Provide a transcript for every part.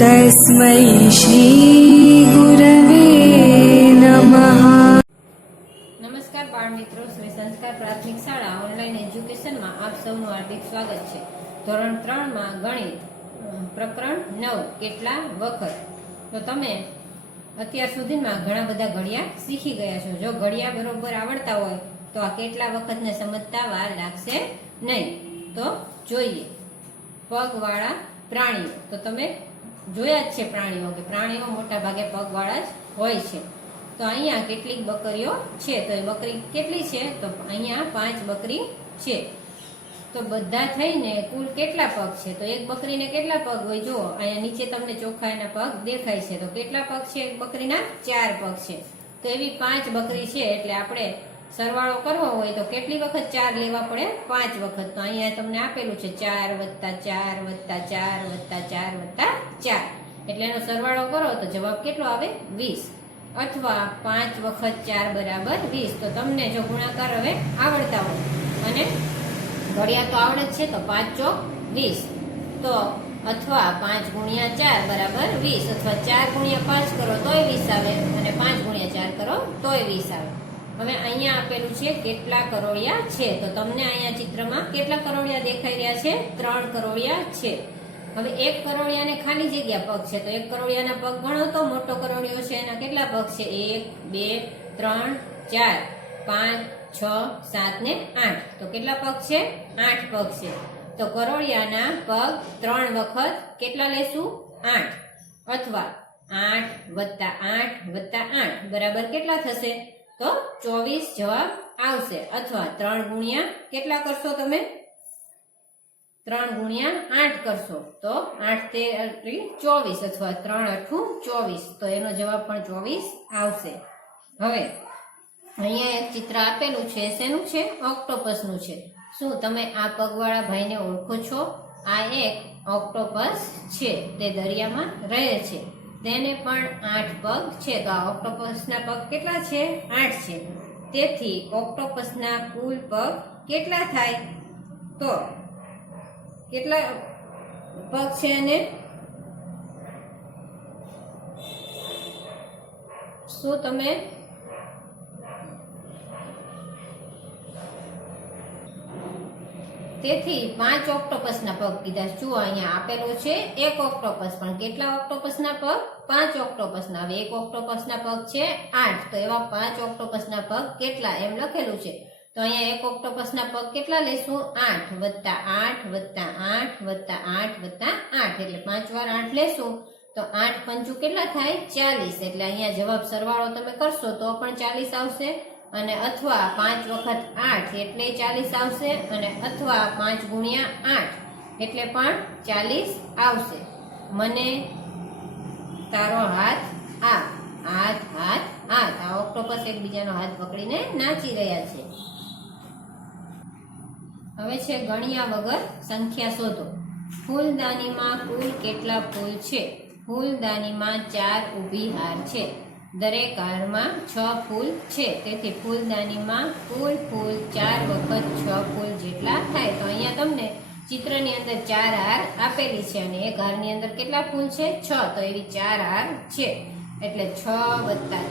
तस्मै श्रीगुरवे नमः। નમસ્કાર બાળ મિત્રો, શ્રી સંસ્કાર પ્રાથમિક શાળા ઓનલાઈન એજ્યુકેશનમાં આપ સૌનું હાર્દિક સ્વાગત છે. ધોરણ 3 માં ગણિત પ્રકરણ 9 કેટલા વખત. તો તમે અત્યાર સુધીમાં ઘણા બધા ઘડિયા શીખી ગયા છો. જો ઘડિયા બરોબર આવડતા હોય તો આ કેટલા વખતને સમજતા વાર લાગશે નહીં. તો જોઈએ, પગવાળા પ્રાણીઓ. તો તમે જોયા જ છે પ્રાણીઓ, કે પ્રાણીઓ મોટા ભાગે પગવાળા જ હોય છે. તો અહીંયા કેટલીક બકરીઓ છે, તો એ બકરી કેટલી છે? તો અહીંયા 5 બકરી છે. તો બધા થઈને કુલ કેટલા પગ છે? તો એક બકરીને કેટલા પગ હોય? જુઓ અહીંયા નીચે તમને ચોખ્ખા એના પગ દેખાય છે. તો કેટલા પગ છે એક બકરીના? 4 પગ છે. તો એવી 5 બકરી છે, એટલે આપણે સરવાળો કરવો હોય તો કેટલી વખત 4 લેવા પડે? 5 વખત. તો અહીંયા તમને આપેલું છે 4 + 4 + 4 + 4 + 4, એટલે એનો સરવાળો કરો તો જવાબ કેટલો આવે? 20. અથવા 5 વખત 4 બરાબર 20. તો તમને જો ગુણાકાર હવે આવડતા હોય અને ઘડિયા તો આવડે જ છે, તો 5 ચોક 20. તો અથવા 5 × 4 બરાબર 20, અથવા 4 × 5 કરો તોય 20 આવે, અને 5 × 4 કરો તોય 20 આવે. હવે અહીંયા આપેલું છે કેટલા કરોડિયા છે. તો તમને અહીંયા ચિત્રમાં કેટલા કરોડિયા દેખાઈ રહ્યા છે? 3 કરોડિયા છે. હવે એક કરોડિયાને ખાલી જગ્યા પગ છે, તો એક કરોડિયાના પગ ગણો તો મોટો કરોડિયો છે એના કેટલા પગ છે? 1 2 3 4 5 6 7 ને 8. તો કેટલા પગ છે? 8 પગ છે. તો કરોડિયાના પગ 3 વખત કેટલા લેશું? 8. અથવા 8 + 8 + 8 બરાબર કેટલા થશે? તો 24 જવાબ આવશે. અથવા 3 × કેટલા કરશો તમે? 3 × 8 કરશો તો 8 × 24, અથવા 3 × 8 = 24. તો એનો જવાબ પણ 24 આવશે. હવે અહીંયા એક ચિત્ર આપેલું છે, શેનું છે? ઓક્ટોપસનું છે. શું તમે આ પગવાળા ભાઈને ઓળખો છો? આ એક ઓક્ટોપસ છે, તે દરિયામાં રહે છે. તેને પણ 8 પગ છે. તો આ ઓક્ટોપસના પગ કેટલા છે? 8 છે. તેથી ઓક્ટોપસના કુલ પગ કેટલા થાય? તો કેટલા પગ છે એને? શું તમે તેથી 5 ઓક્ટોપસના પગ કીધા. શું અહીંયા આપેલું છે એક ઓક્ટોપસ, પણ કેટલા ઓક્ટોપસના પગ? 5 ઓક્ટોપસના. હવે એક ઓક્ટોપસના પગ છે 8, તો એવા 5 ઓક્ટોપસના પગ કેટલા એમ લખેલું છે. તો અહીંયા એક ઓક્ટોપસના પગ કેટલા લેશું? 8 + 8 + 8 + 8 + 8, એટલે 5 વાર 8 લેશું તો 8 × 5 કેટલા થાય? 40. એટલે અહીંયા જવાબ સરવાળો તમે કરશો તો પણ 40 આવશે, અને અથવા 5 વખત 8 એટલે 40 આવશે, અને અથવા 5 × 8 એટલે પણ 40 આવશે. મને તારો હાથ આ. હાથ હાથ હાથ. આ ઓક્ટોપસ એકબીજાનો હાથ પકડીને નાચી રહ્યા છે. હવે છે ગણ્યા વગર સંખ્યા શોધો. ફૂલદાનીમાં કુલ કેટલા ફૂલ છે? ફૂલદાનીમાં 4 ઊભી હાર છે. દરેક હારમાં 6 ફૂલ છે. તેથી ફૂલદાનીમાં કુલ ફૂલ 4 વખત 6 ફૂલ જેટલા થાય. તો અહીંયા તમને ચિત્રની અંદર 4 હાર આપેલી છે, અને એક હારની અંદર કેટલા ફૂલ છે? 6. તો એવી 4 હાર છે, એટલે 6 +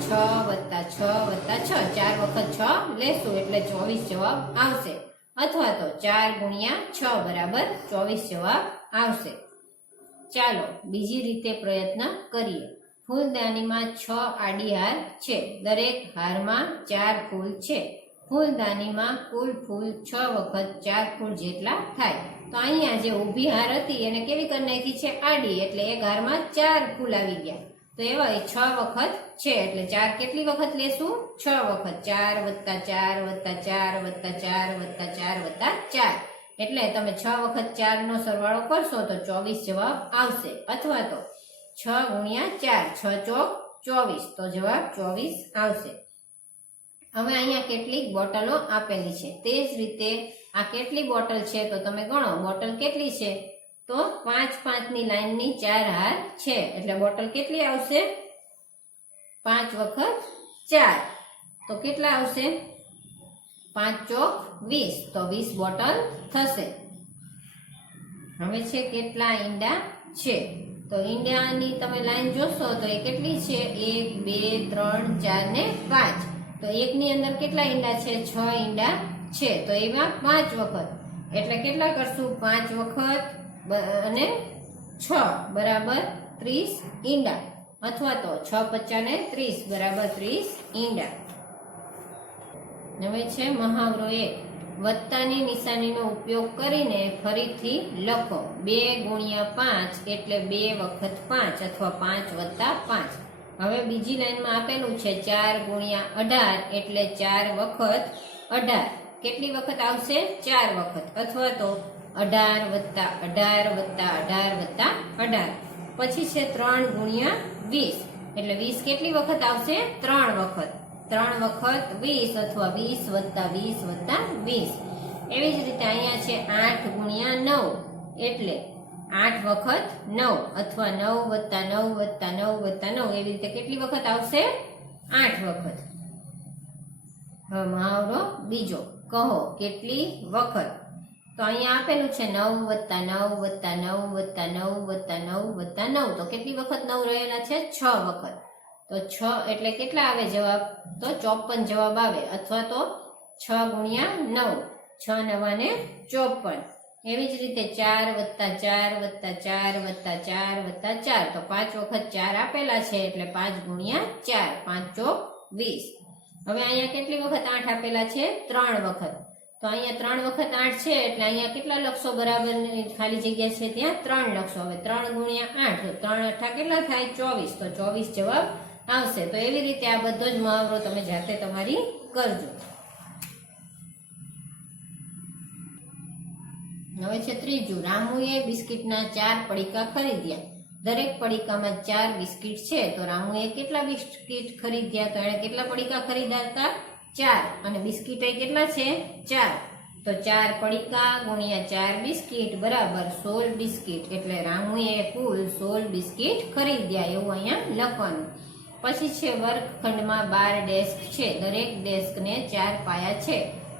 6 + 6 + 6, 4 વખત 6 લેશું એટલે 24 જવાબ આવશે. અથવા તો 4 × 6 બરાબર 24 જવાબ આવશે. ચાલો બીજી રીતે પ્રયત્ન કરીએ. ફૂલદાનીમાં 6 આડી હાર છે. દરેક હારમાં 4 ફૂલ છે. ફૂલદાનીમાં કુલ ફૂલ 6 વખત 4 ફૂલ જેટલા થાય. તો અહીંયા જે ઊભી હાર હતી એને કેવી કરી નાખી છે? આડી. એટલે એક હારમાં 4 ફૂલ આવી ગયા. તો એવા 6 વખત છે, એટલે 4 કેટલી વખત લેશું? 6 વખત. 4 + 4 + 4 + 4 + 4 + 4, એટલે તમે 6 વખત 4 નો સરવાળો કરશો તો 24 જવાબ આવશે. અથવા તો 6 × 4 6 ચોક 24, તો જવાબ 24 આવશે. હવે અહીંયા કેટલીક બોટલો આપેલી છે. તે જ રીતે આ કેટલી બોટલ છે? તો તમે ગણો બોટલ કેટલી છે? તો 5 ની લાઈનની 4 હાર છે, એટલે બોટલ કેટલી આવશે? 5 વખત 4, તો કેટલા આવશે? 5 ચોક 20, તો 20 બોટલ થશે. હવે છે કેટલા ઈંડા છે? તો ઈંડાની તમે લાઈન જોશો તો એ કેટલી છે? 1 2 3 4 ને 5. તો એકની અંદર કેટલા ઈંડા છે? 6 ઈંડા છે. તો એમાં 5 વખત એટલે કેટલા કરશું? 5 વખત અને 6 બરાબર 30 ઈંડા, અથવા તો 6 55 ને 30 બરાબર 30 ઈંડા. હવે છે મહાવરો 1. વત્તાની નિશાનીનો ઉપયોગ કરીને ફરીથી લખો. 2 ગુણ્યા 5 એટલે 2 વખત 5 અથવા 5 વત્તા 5. હવે બીજી લાઈનમાં આપેલું છે 4 ગુણ્યા 18 એટલે 4 વખત 18. કેટલી વખત આવશે? 4 વખત, અથવા તો 18 વત્તા 18 વત્તા 18 વત્તા 18. પછી છે 3 ગુણ્યા 20 એટલે 20 કેટલી વખત આવશે? 3 વખત. 3 વખત 20 અથવા 20 વત્તા 20 વત્તા 20. એવી જ રીતે અહીંયા છે 8 ગુણ્યા 9 એટલે 8 વખત 9 અથવા 9 વત્તા 9 વત્તા 9 વત્તા 9. એવી રીતે કેટલી વખત આવશે? 8 વખત. હવે મહાવરો બીજો. કહો કેટલી વખત? તો અહીંયા આપેલું છે 9 વત્તા 9 વત્તા 9 વત્તા 9 વત્તા 9 વત્તા 9. તો કેટલી વખત 9 રહેલા છે? 6 વખત. તો 6 એટલે કેટલા આવે જવાબ? તો 54 જવાબ આવે, અથવા તો 6 ગુણ્યા 9 6 9 ને 54. એવી જ રીતે 4 વત્તા 4 વત્તા 4 વત્તા 4 વત્તા 4. તો 5 વખત 4 આપેલા છે એટલે 5 ગુણ્યા 4 5 ચોક 20. હવે અહીંયા કેટલી વખત 8 આપેલા છે? 3 વખત. તો અહીંયા 3 વખત 8 છે એટલે અહીંયા કેટલા લખશો? બરાબર ખાલી જગ્યા છે ત્યાં 3 લખશો. હવે 3 ગુણ્યા 8 તો 3 8 કેટલા થાય? 24. તો 24 જવાબ આવશે. તો એવી રીતે આ બધો જ મહાવરો તમે જાતે તમારી કરજો. હવે છે ત્રીજું. રામુએ બિસ્કિટના 4 પડીકા ખરીદ્યા. દરેક પડીકામાં 4 બિસ્કિટ છે. તો રામુએ કેટલા બિસ્કિટ ખરીદ્યા? તો એણે કેટલા પડીકા ખરીદ્યા હતા? 4. અને બિસ્કિટ એ કેટલા છે? 4. તો 4 પડીકા ગુણ્યા 4 બિસ્કિટ બરાબર 16 બિસ્કિટ. એટલે રામુએ કુલ 16 બિસ્કિટ ખરીદ્યા એવું અહીંયા લખવાનું. પછી છે વર્ગખંડમાં 12 ડેસ્ક છે. દરેક ડેસ્કને 4 પાયા છે.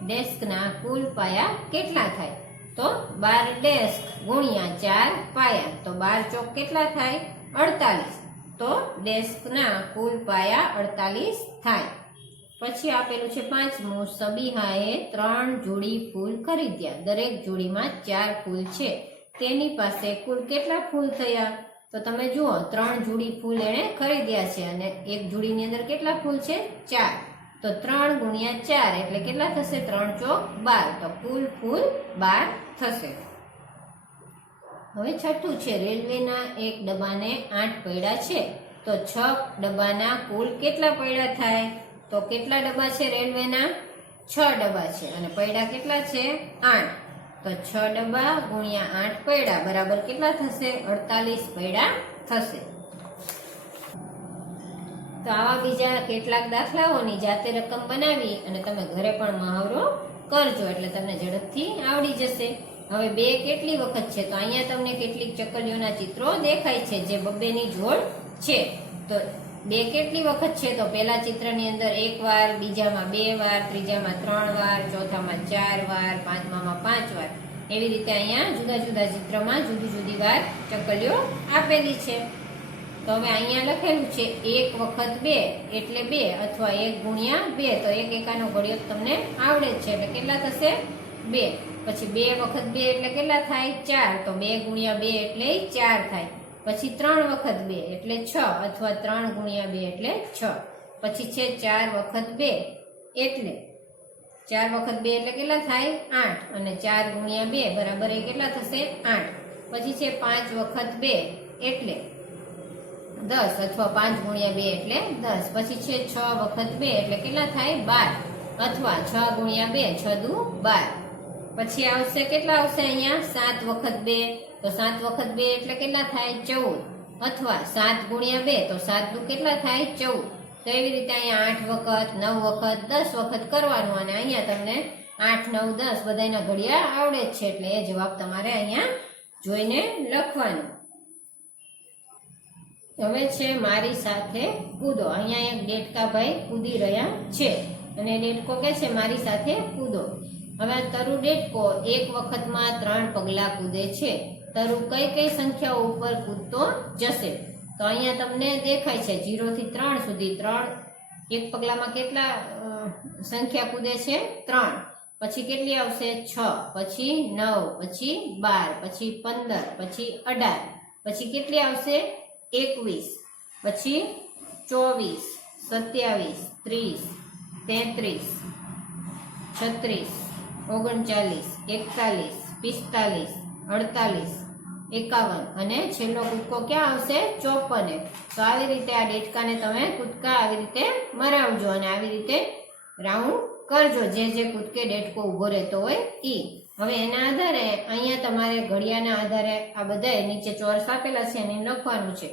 ડેસ્કના કુલ પાયા કેટલા થાય? તો 12 ડેસ્ક ગુણ્યા 4 પાયા. તો 12 ચોક કેટલા થાય? 48. તો ડેસ્કના કુલ પાયા 48 થાય. પછી આપેલું છે 5મું. સબીહાએ 3 જોડી ફૂલ ખરીદ્યા. દરેક જોડીમાં 4 ફૂલ છે. તેની પાસે કુલ કેટલા ફૂલ થયા? તો તમે જુઓ 3 જોડી ફૂલ એણે ખરીદ્યા છે અને એક જોડીની અંદર કેટલા ફૂલ છે? 4. તો 3 ગુણ્યા 4 એટલે કેટલા થશે? 3 ચોક 12. તો કુલ ફૂલ 12 થશે. હવે છઠ્ઠું છે. રેલવેના એક ડબ્બાને 8 પૈડા છે. તો 6 ડબ્બાના કુલ કેટલા પૈડા થાય? તો કેટલા ડબ્બા છે રેલવેના? 6 ડબ્બા છે અને પૈડા કેટલા છે? 8. તો 6 ડબ્બા ગુણ્યા 8 પૈડા બરાબર કેટલા થશે? 48 પૈડા થશે. તો આવા બીજા કેટલાક દાખલાઓની જાતે રકમ બનાવી અને તમે ઘરે પણ મહાવરો કરજો એટલે તમને ઝડપથી આવડી જશે. હવે 2 કેટલી વખત છે? તો અહીંયા તમને કેટલીક ચકલીઓના ચિત્રો દેખાય છે જે બબ્બેની જોડ છે. તો 2 કેટલી વખત છે? તો પહેલા ચિત્રની અંદર 1 વાર, બીજામાં 2 વાર, ત્રીજામાં 3 વાર, ચોથામાં 4 વાર, પાંચમામાં 5 વાર. એવી રીતે અહીંયા જુદા જુદા ચિત્રમાં જુદી જુદી વાર ચકલીઓ આપેલી છે. તો હવે અહીંયા લખેલું છે 1 વખત 2 એટલે 2 અથવા 1 ગુણ્યા 2. તો 1 એકાનો ઘડિયો તમને આવડે જ છે એટલે કેટલા થશે? 2. પછી 2 વખત 2 એટલે કેટલા થાય? 4. તો 2 ગુણ્યા 2 એટલે 4 થાય. પછી 3 વખત 2 એટલે 6 અથવા 3 ગુણ્યા 2 એટલે 6. પછી છે 4 વખત 2 એટલે 4 વખત 2 એટલે કેટલા થાય? 8. અને 4 ગુણ્યા 2 બરાબર એ કેટલા થશે? 8. પછી છે 5 વખત 2 એટલે 10 અથવા 5 ગુણ્યા 2 એટલે 10. પછી છે 6 વખત 2 એટલે કેટલા થાય? 12 અથવા 6 ગુણ્યા 2 6 દુ 12. પછી આવશે કેટલા આવશે અહીંયા? 7 વખત 2 તો 7 વખત 2 એટલે કેટલા થાય? 14 અથવા 7 ગુણ્યા 2 તો 7 દુ કેટલા થાય? 14. તો એવી રીતે અહીંયા 8 વખત 9 વખત 10 વખત કરવાનું અને અહીંયા તમને 8 9 10 બધાના ઘડિયા આવડે જ છે એટલે એ જવાબ તમારે અહીંયા જોઈને લખવાનું. હવે છે મારી સાથે કૂદો. અહીંયા એક ડેટકાભાઈ કૂદી રહ્યા છે અને ડેટકો કહે છે મારી સાથે કૂદો. હવે તરુ ડેટકો 1 વખતમાં 3 પગલા કૂદે છે. તરુ કઈ કઈ સંખ્યાઓ ઉપર કૂદતો જશે? તો અહીંયા તમને દેખાય છે 0 થી 3 સુધી 3 એક પગલામાં કેટલા સંખ્યા કૂદે છે? 3. પછી કેટલી આવશે? 6, પછી 9, પછી 12, પછી 15, પછી 18, પછી કેટલી આવશે? 21, પછી 24, 27, 30, 33, 36, 39, 41, 45, 48, 51 અને છેલ્લો કૂદકો ક્યાં આવશે? 54. તો આવી રીતે આ ડેટકાને તમે કૂદકા આવી રીતે મરાવજો અને આવી રીતે રાઉન્ડ કરજો, જે કૂદકે ડેટકો ઊભો રહેતો હોય ઈ. હવે એના આધારે અહીંયા તમારે ઘડિયાના આધારે આ બધાય નીચે ચોરસ આપેલા છે એને લખવાનું છે.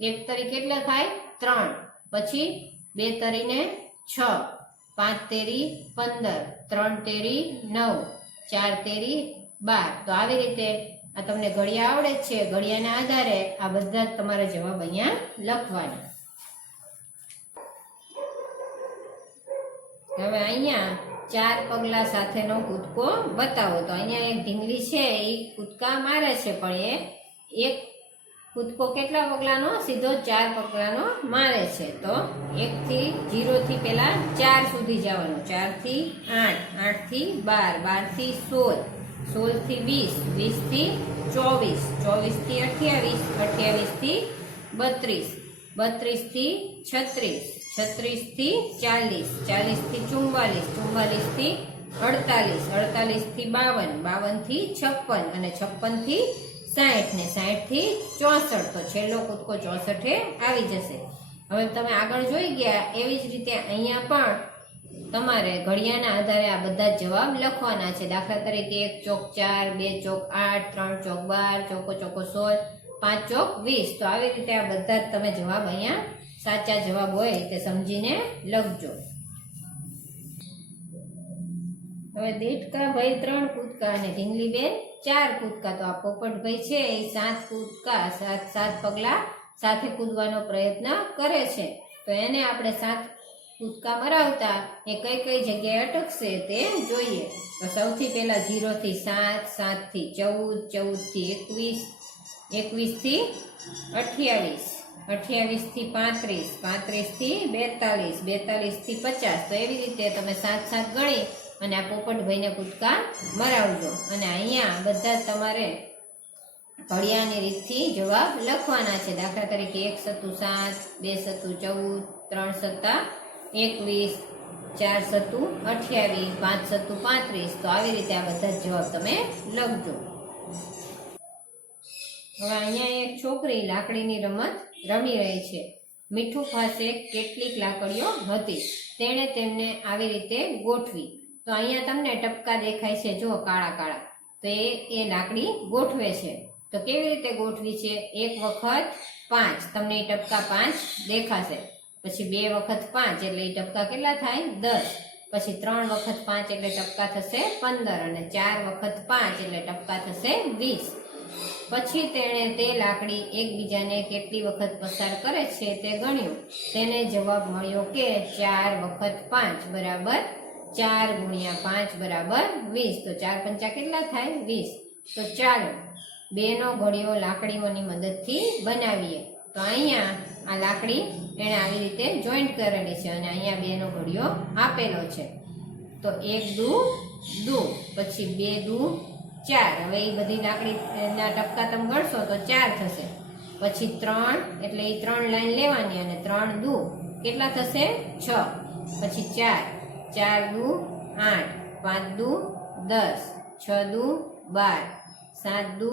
1 તરી કેટલા થાય? 3, પછી 2 તરીને 6, 5 તેરી 15, 3 તેરી 9, 4 તેરી 12. તો આવી રીતે આ તમને ઘડિયા આવડે જ છે, ઘડિયાના આધારે આ બધા જ તમારા જવાબ અહીંયા લખવાના. હવે અહીંયા 4 પગલા સાથેનો કૂદકો બતાવો. તો અહીંયા એક ઢીંગલી છે એ કૂદકા મારે છે, પણ એ એક કૂદકો કેટલા પગલાનો? સીધો 4 પગલાનો મારે છે. તો 1 થી 0 થી પહેલા 4 સુધી જવાનું, 4 થી 8, 8 થી 12, 12 થી 16, 16 થી 20, 20 થી 24, 24 થી 28, 28 થી 32, 32 થી 36, 36 થી 40, 40 થી 44, 44 થી 48, 48 થી 52, 52 થી 56 અને 56 થી 60 ને 60 થી 64. તો છેલ્લો કૂદકો 64 આવી જશે. હવે તમે આગળ જોઈ ગયા એવી જ રીતે અહીંયા પણ તમારે ઘડિયાના આધારે આ બધા જવાબ લખવાના છે. દાખલા તરીકે 1 ચોક 4, 2 ચોક 8, 3 ચોક 12, ચોકો ચોકો 16, 5 ચોક 20. તો આવી રીતે આ બધા જ તમે જવાબ અહીંયા સાચા જવાબ હોય તે સમજીને લખજો. હવે દેડકા ભાઈ 3 કૂદકા અને ઢીંગલી બેન 4 કૂદકા. તો આ પોપટભાઈ છે એ 7 કૂદકા 7 પગલા સાથે કૂદવાનો પ્રયત્ન કરે છે. તો એને આપણે 7 કૂદકા મરાવતા એ કઈ કઈ જગ્યાએ અટકશે તે જોઈએ. તો સૌથી પહેલા 0 થી 7, 7 થી 14, 14 થી 21, 21 થી 28, 28 થી 35, 35 થી 42, 42 થી 50. તો એવી રીતે તમે 7 7 ગણી અને આ પોપટભાઈને કૂદકા મરાવજો. અને અહીંયા બધા તમારે ઘડિયાની રીતથી જવાબ લખવાના છે. દાખલા તરીકે 1 સત્તું 7, 2 સત્તું 14, 3 સત્તા 21, 4 સત્તું 28, 5 સત્તું 35. તો આવી રીતે આ બધા જ જવાબ તમે લખજો. હવે અહીંયા એક છોકરી લાકડીની રમત રમી રહી છે. મીઠું પાસે કેટલીક લાકડીઓ હતી, તેણે તેમને આવી રીતે ગોઠવી. તો અહીંયા તમને ટપકા દેખાય છે, જો કાળા કાળા. તો એ લાકડી ગોઠવે છે. તો કેવી રીતે ગોઠવી છે? 1 વખત 5, તમને એ ટપકા 5 દેખાશે. પછી 2 વખત 5 એટલે એ ટપકા કેટલા થાય? 10. પછી 3 વખત 5 એટલે ટપકા થશે 15 અને 4 વખત 5 એટલે ટપકા થશે 20. પછી તેણે તે લાકડી એકબીજાને કેટલી વખત પસાર કરે છે તે ગણ્યું. તેને જવાબ મળ્યો કે 4 વખત 5 બરાબર 4 ગુણ્યા 5 બરાબર 20. તો 4 પંચા કેટલા થાય? 20. તો ચાલો 2 નો ઘડિયો લાકડીઓની મદદથી બનાવીએ. તો અહીંયા આ લાકડી એને આવી રીતે જોઈન્ટ કરેલી છે અને અહીંયા 2 નો ઘડિયો આપેલો છે. તો 1 દુ દુ, પછી 2 દુ 4. હવે એ બધી લાકડીના ટપકા તમે ગણશો તો 4 થશે. પછી 3 એટલે એ 3 લાઈન લેવાની અને 3 દુ કેટલા થશે? 6. પછી 4, 4 દુ 8, 5 દુ 10, 6 દુ 12, 7 દુ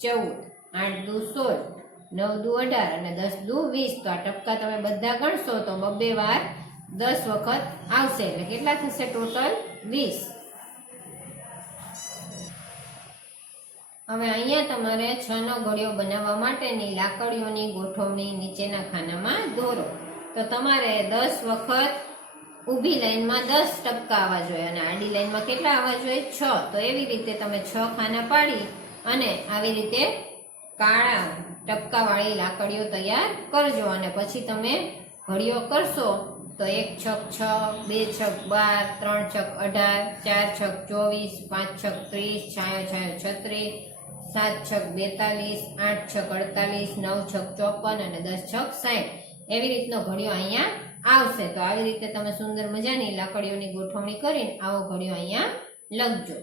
14, 8 દુ 16, 9 દુ 18 અને 10 દુ 20. તો આ ટપકા તમે બધા ગણશો તો 2 વાર 10 વખત આવશે. એટલે કેટલા થશે ટોટલ? 20. હવે અહીંયા તમારે 6 નો ઘડિયો બનાવવા માટેની લાકડીઓની ગોઠવણી નીચેના ખાનામાં દોરો. તો તમારે 10 વખત ઊભી લાઈનમાં 10 ટપકા આવવા જોઈએ અને આડી લાઈનમાં કેટલા આવવા જોઈએ? 6. તો એવી રીતે તમે 6 ખાના પાડી અને આવી રીતે કાળા ટપકાવાળી લાકડીઓ તૈયાર કરજો. અને પછી તમે ઘડિયો કરશો તો 1 છક 6, 2 છક 12, 3 છક 18, 4 છક 24, 5 છક 30, છાયો છાયો 36, 7 છક 42, 8 છક 48, 9 છક 54 અને 10 છક 60 એવી રીતનો ઘડિયો અહીંયા આવશે. તો આવી રીતે તમે સુંદર મજાની લાકડીઓની ગોઠવણી કરીને આવો ઘડિયો અહીંયા લખજો.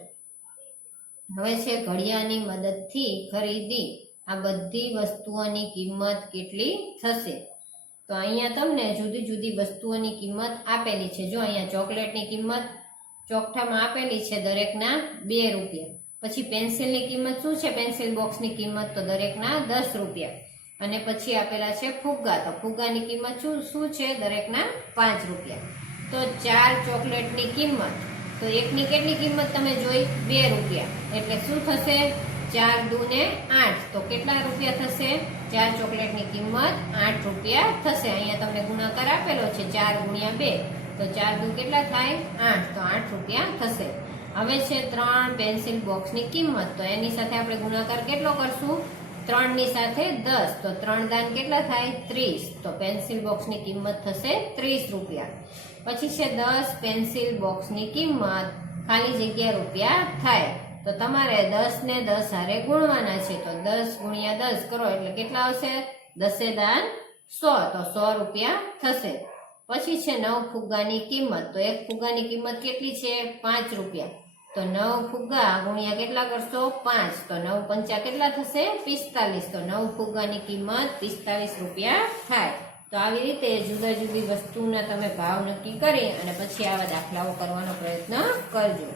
હવે છે ઘડિયાની મદદથી ખરીદી આ બધી વસ્તુઓની કિંમત કેટલી થશે. તો અહીંયા તમને જુદી જુદી વસ્તુઓની કિંમત આપેલી છે. જો અહીંયા ચોકલેટની કિંમત ચોકઠામાં આપેલી છે દરેકના 2 રૂપિયા. પછી પેન્સિલની કિંમત શું છે? પેન્સિલ બોક્સની કિંમત તો દરેકના 10 રૂપિયા. અને પછી આપેલા છે ફુગ્ગા. તો ફુગ્ગાની કિંમત શું છે? દરેકના 5 રૂપિયા. તો 4 ચોકલેટની કિંમત, તો એકની કેટલી કિંમત તમે જોઈ? 2 રૂપિયા. એટલે શું થશે? 4 દુ ને 8. તો કેટલા રૂપિયા થશે? 4 ચોકલેટની કિંમત 8 રૂપિયા થશે. અહીંયા તમને ગુણાકાર આપેલો છે 4 ગુણ્યા 2. તો 4 દુ કેટલા થાય? 8. તો 8 રૂપિયા થશે. હવે છે 3 પેન્સિલ બોક્સની કિંમત. તો એની સાથે આપણે ગુણાકાર કેટલો કરશું? 3 ની સાથે 10. તો 3 દાન કેટલા થાય? 30. તો પેન્સિલ બોક્સની કિંમત થશે 30 રૂપિયા. પછી છે 10 પેન્સિલ બોક્સની કિંમત ખાલી જગ્યા રૂપિયા થાય. તો તમારે 10 ને 10 હારે ગુણવાના છે. તો 10 ગુણ્યા 10 કરો એટલે કેટલા આવશે? 10 દાન 100. તો 100 રૂપિયા થશે. પછી છે 9 ફુગ્ગાની કિંમત. તો એક ફુગ્ગાની કિંમત કેટલી છે? 5 રૂપિયા. તો 9 ફુગ્ગા ગુણ્યા કેટલા કરશો? 5. તો 9 પંચા કેટલા થશે? 45. તો 9 ફુગ્ગાની કિંમત 45 રૂપિયા થાય. તો આવી રીતે જુદા જુદી વસ્તુના તમે ભાવ નક્કી કરી અને પછી આવા દાખલાઓ કરવાનો પ્રયત્ન કરજો.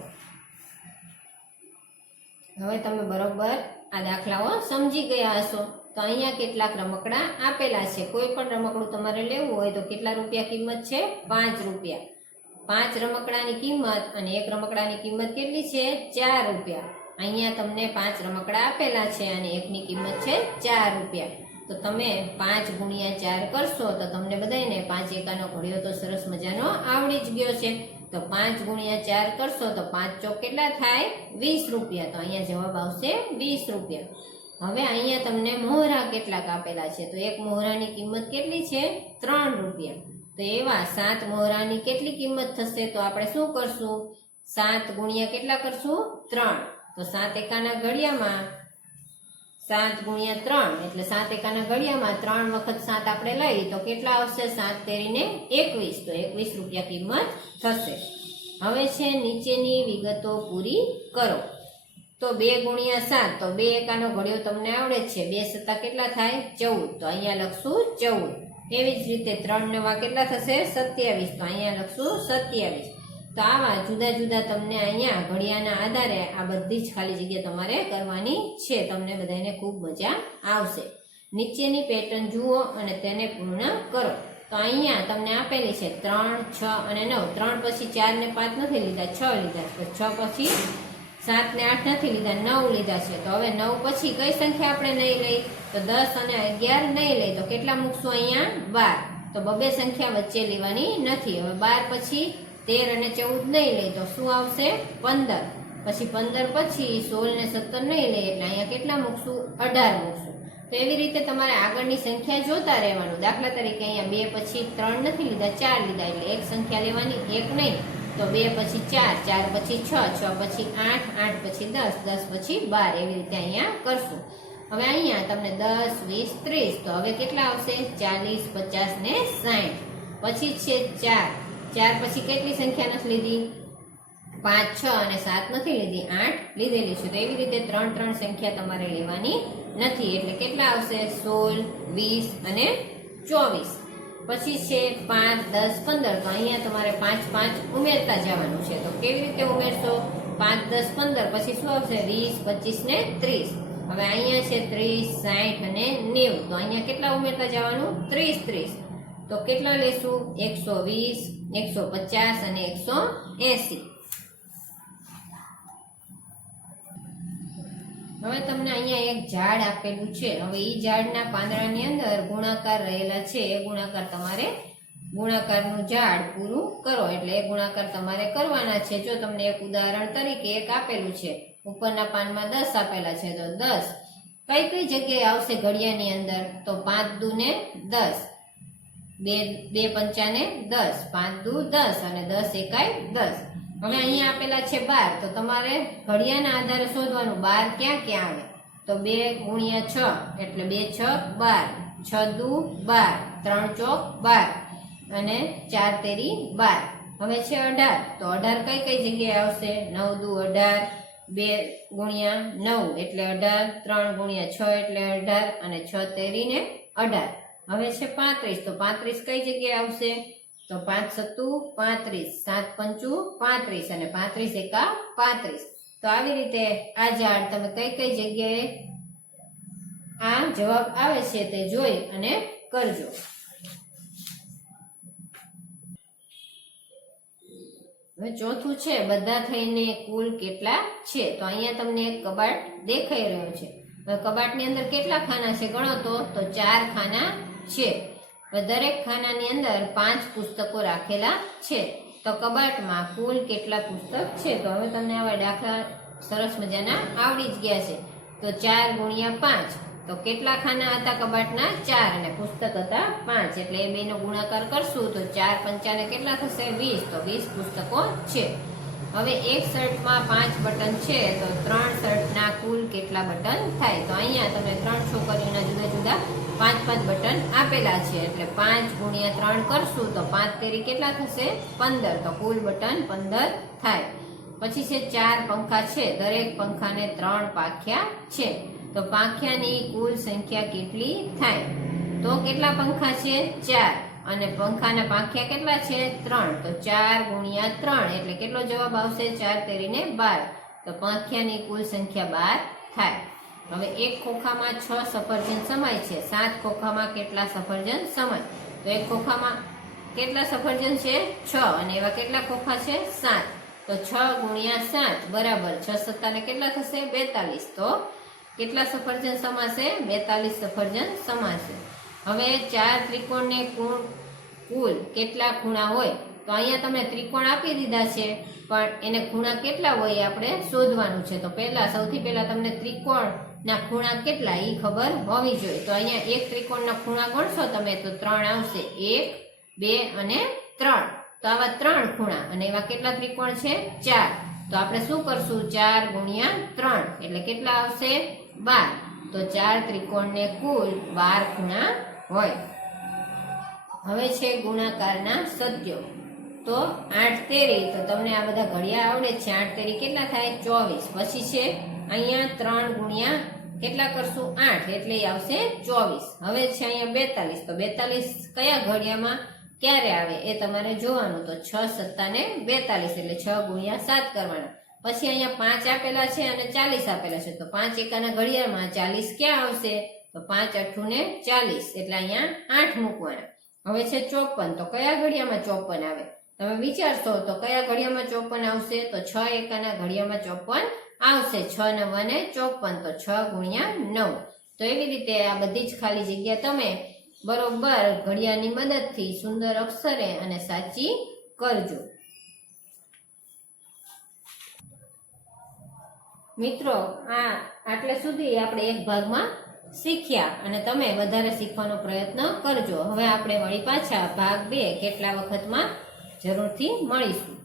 હવે તમે બરોબર આ દાખલાઓ સમજી ગયા હશો. તો અહીંયા કેટલાક રમકડા આપેલા છે. કોઈ પણ રમકડું તમારે લેવું હોય તો કેટલા રૂપિયા કિંમત છે? 5 રૂપિયા. 5 રમકડાની કિંમત અને એક રમકડાની કિંમત કેટલી છે? 4 રૂપિયા. અહીંયા તમને 5 રમકડા આપેલા છે અને એકની કિંમત છે 4 રૂપિયા. તો તમે 5 ગુણ્યા 4 કરશો તો તમને બધાને 5 એકાનો ઘડિયો તો સરસ મજાનો આવડી જ ગયો છે. તો 5 ગુણ્યા 4 કરશો તો 5 ચોક કેટલા થાય? 20 રૂપિયા. તો અહીંયા જવાબ આવશે 20 રૂપિયા. હવે અહીંયા તમને મોહરા કેટલાક આપેલા છે. તો એક મોહરાની કિંમત કેટલી છે? 3 રૂપિયા. તો એવા 7 મોહરાની કેટલી કિંમત થશે? તો આપણે શું કરશું? 7 ગુણ્યા કેટલા કરશું? 3. તો 7 એકાના ઘડિયામાં 7 ગુણ્યા 3 એટલે 7 એકાના ઘડિયામાં 3 વખત 7 આપણે લઈ તો કેટલા આવશે? 7 તેરીને 21. તો 21 રૂપિયા કિંમત થશે. હવે છે નીચેની વિગતો પૂરી કરો. તો 2 ગુણ્યા 7. તો 2 એકાનો ઘડિયો તમને આવડે જ છે. 2 સત્તા કેટલા થાય? 14. તો અહીંયા લખશું 14. એવી જ રીતે 3 નવા કેટલા થશે? 27. તો અહીંયા લખશું 27. તો આવા જુદા જુદા તમને અહીંયા ઘડિયાના આધારે આ બધી જ ખાલી જગ્યા તમારે કરવાની છે. તમને બધાને ખૂબ મજા આવશે. નીચેની પેટર્ન જુઓ અને તેને પૂર્ણ કરો. તો અહીંયા તમને આપેલી છે 3, 6 અને 9. 3 પછી 4 ને 5 નથી લીધા, 6 લીધા. તો 6 પછી 7 ને 8 નથી લીધા, 9 લીધા છે. તો હવે 9 પછી કઈ સંખ્યા આપણે નહીં લઈ? તો 10 અને 11 નહીં લઈ. તો કેટલા મૂકશું અહીંયા? 12. તો બબે સંખ્યા વચ્ચે લેવાની નથી. હવે 12 પછી 13 અને 14 નહીં લઈ તો શું આવશે? 15. પછી 15 પછી 16 ને 17 નહીં લઈ એટલે અહીંયા કેટલા મૂકશું? 18 મૂકશું. તો એવી રીતે તમારે આગળની સંખ્યા જોતા રહેવાનું. દાખલા તરીકે અહીંયા 2 પછી 3 નથી લીધા, 4 લીધા એટલે એક સંખ્યા લેવાની, એક નહીં. તો 2 પછી 4, 4 પછી 6, 6 પછી 8, 8 પછી 10, 10 પછી 12 એવી રીતે અહીંયા કરશું. હવે અહીંયા તમને 10, 20, 30. તો હવે કેટલા આવશે? 40, 50 ને 60. પછી છે 4. 4 પછી કેટલી સંખ્યા નથી લીધી? 5, 6 અને 7 નથી લીધી, 8 લીધેલી છે. તો એવી રીતે 3 સંખ્યા તમારે લેવાની નથી. એટલે કેટલા આવશે? 16, 20 અને 24. પછી છે 5, 10, 15. તો અહીંયા તમારે 5, 5 ઉમેરતા જવાનું છે. તો કેવી રીતે ઉમેરશો? 5, 10, 15 પછી શું આવશે? 20, 25 ને 30. હવે અહીંયા છે 30, 60 અને 90. તો અહીંયા કેટલા ઉમેરતા જવાનું? 30. તો કેટલા લેશું? 120, 150 અને 180. હવે તમને અહીંયા એક ઝાડ આપેલું છે. હવે એ ઝાડના પાંદડાની અંદર ગુણાકાર રહેલા છે. એ ગુણાકાર તમારે ગુણાકારનું ઝાડ પૂરું કરો એટલે એ ગુણાકાર તમારે કરવાના છે. જો તમને એક ઉદાહરણ તરીકે એક આપેલું છે. ઉપરના પાનમાં 10 આપેલા છે. તો 10 કઈ જગ્યાએ આવશે ઘડિયાની અંદર? તો 5 દુ ને 10, 2 પંચા ને 10, 5 દુ 10 અને 10 એકાય 10. હવે અહીંયા આપેલા છે 12. તો તમારે ઘડિયાના આધારે શોધવાનું 12 ક્યાં ક્યાં આવે. તો 2 ગુણ્યા 6 એટલે 2 6 12, 6 દુ 12, 3 ચોક 12 અને 4 તેરી 12. હવે છે 18, તો 18 કઈ કઈ જગ્યાએ આવશે? 9 દુ 18, 2 ગુણ્યા 9 એટલે 18, 3 ગુણ્યા 6 એટલે 18 અને 6 તેરી ને 18. હવે છે 35, તો 35 કઈ જગ્યાએ આવશે? તો 5 સત્તુ 35, 7 પંચુ 35 અને 35 એકા 35. તો આવી રીતે આ ઝાડ તમે કઈ કઈ જગ્યાએ આ જવાબ આવે છે તે જોઈ અને કરજો. હવે ચોથું છે બધા થઈને કુલ કેટલા છે? તો અહીંયા તમને એક કબાટ દેખાઈ રહ્યો છે. હવે કબાટની અંદર કેટલા ખાના છે ગણો તો 4 ખાના છે. હવે દરેક ખાનાની અંદર 5 પુસ્તકો રાખેલા છે. તો કબાટમાં કુલ કેટલા પુસ્તક છે? તો હવે તમને આવા દાખલા સરસ મજાના આવડી જ ગયા છે. તો 4 ગુણ્યા 5, તો કેટલા ખાના હતા કબાટના? 4 અને પુસ્તક હતા 5, એટલે એ બેનો ગુણાકાર કરશું તો 4 પંચાને કેટલા થશે? 20. તો 20 પુસ્તકો છે. હવે એક શર્ટમાં 5 બટન છે, તો 3 શર્ટના કુલ કેટલા બટન થાય? તો અહીંયા તમે 3 છોકરીઓના જુદા જુદા 5 બટન આપેલા છે, એટલે 5 ગુણ્યા 3 કરશું તો 5 તેરી કેટલા થશે? 15. તો કુલ બટન 15 થાય. પછી છે 4 પંખા છે, દરેક પંખાને 3 પાંખિયા છે. તો પાંખિયાની કુલ સંખ્યા કેટલી થાય? તો કેટલા પંખા છે? 4 અને પંખાના પાંખિયા કેટલા છે? 3. તો 4 ગુણ્યા 3 એટલે કેટલો જવાબ આવશે? 4 તેરીને 12. તો પાંખિયાની કુલ સંખ્યા 12 થાય. હવે એક ખોખામાં 6 સફરજન સમાય છે. 7 ખોખામાં કેટલા સફરજન સમાય? તો એક ખોખામાં કેટલા સફરજન છે? 6 અને એવા કેટલા ખોખા છે? 7. તો 6 ગુણ્યા 7 બરાબર 6 સત્તાને કેટલા થશે? 42. તો કેટલા સફરજન સમાશે? 42 સફરજન સમાશે. હવે 4 ત્રિકોણને કુલ કેટલા ખૂણા હોય? તો અહીંયા તમને ત્રિકોણ આપી દીધા છે, પણ એને ખૂણા કેટલા હોય એ આપણે શોધવાનું છે. તો સૌથી પહેલા તમને ત્રિકોણના ખૂણા કેટલા એ ખબર હોવી જોઈએ. તો અહીંયા એક ત્રિકોણના ખૂણા ગણશો તમે તો 3 આવશે. 1, 2 અને 3. તો આવા 3 ખૂણા અને એવા કેટલા ત્રિકોણ છે? 4. તો આપણે શું કરશું? 4 ગુણ્યા 3 એટલે કેટલા આવશે? 12. તો 4 ત્રિકોણને કુલ 12 ખૂણા હોય. હવે છે ગુણાકારના સત્યો. તો 8 તેરી, તો તમને આ બધા ઘડિયા આવડે છે. 8 તેરી કેટલા થાય? 24. પછી છે અહીંયા 3 ગુણ્યા કેટલા કરશું? 8 એટલે આવશે 24. હવે છે અહીંયા 42. તો 42 કયા ઘડિયામાં ક્યારે આવે એ તમારે જોવાનું. તો 6 સત્તાને 42 એટલે 6 ગુણ્યા 7 કરવાના. પછી અહીંયા 5 આપેલા છે અને 40 આપેલા છે. તો 5 એકાના ઘડિયાળમાં 40 ક્યાં આવશે? તો 5 8 ને 40 એટલે અહીંયા 8 મૂકવાના. હવે છે 54. તો કયા ઘડિયામાં 54 આવે? તમે વિચારશો તો કયા ઘડિયામાં 54 આવશે? તો 6 એકાના ઘડિયામાં 54 આવશે. 6 9 ને 54. તો 6 ગુણ્યા 9. તો એવી રીતે આ બધી જ ખાલી જગ્યા તમે બરોબર ઘડિયાળની મદદથી સુંદર અક્ષરે અને સાચી કરજો. મિત્રો, આટલે સુધી આપણે એક ભાગમાં શીખ્યા અને તમે વધારે શીખવાનો પ્રયત્ન કરજો. હવે આપણે વળી પાછા ભાગ 2 કેટલા વખતમાં જરૂરથી મળીશું.